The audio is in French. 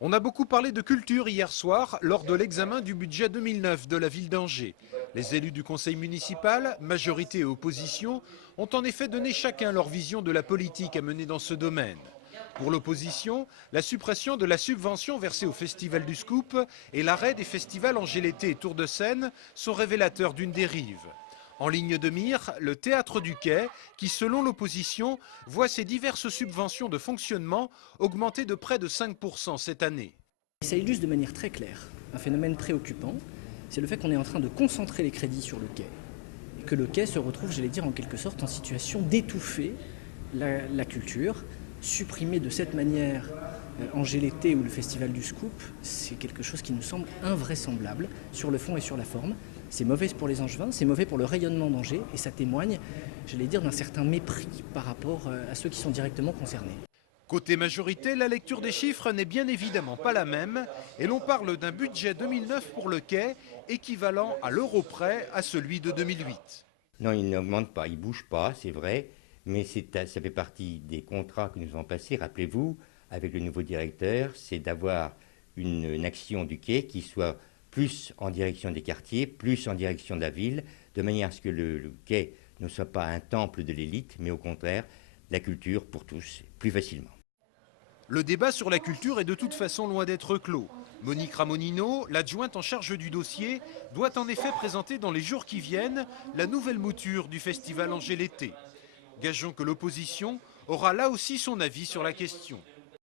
On a beaucoup parlé de culture hier soir lors de l'examen du budget 2009 de la ville d'Angers. Les élus du conseil municipal, majorité et opposition, ont en effet donné chacun leur vision de la politique à mener dans ce domaine. Pour l'opposition, la suppression de la subvention versée au Festival du Scoop et l'arrêt des festivals Angers-l'été et Tour de Seine sont révélateurs d'une dérive. En ligne de mire, le Théâtre du Quai, qui selon l'opposition, voit ses diverses subventions de fonctionnement augmenter de près de 5% cette année. Ça illustre de manière très claire un phénomène préoccupant, c'est le fait qu'on est en train de concentrer les crédits sur le quai. Et que le quai se retrouve, j'allais dire en quelque sorte, en situation d'étouffer la culture. Supprimer de cette manière Angers l'été ou le Festival du Scoop, c'est quelque chose qui nous semble invraisemblable sur le fond et sur la forme. C'est mauvais pour les Angevins, c'est mauvais pour le rayonnement d'Angers et ça témoigne, j'allais dire, d'un certain mépris par rapport à ceux qui sont directement concernés. Côté majorité, la lecture des chiffres n'est bien évidemment pas la même et l'on parle d'un budget 2009 pour le quai équivalent à l'euro près à celui de 2008. Non, il n'augmente pas, il ne bouge pas, c'est vrai, mais ça fait partie des contrats que nous avons passés, rappelez-vous, avec le nouveau directeur, c'est d'avoir une action du quai qui soit plus en direction des quartiers, plus en direction de la ville, de manière à ce que le quai ne soit pas un temple de l'élite, mais au contraire, la culture pour tous, plus facilement. Le débat sur la culture est de toute façon loin d'être clos. Monique Ramonino, l'adjointe en charge du dossier, doit en effet présenter dans les jours qui viennent la nouvelle mouture du festival Angers l'été. Gageons que l'opposition aura là aussi son avis sur la question.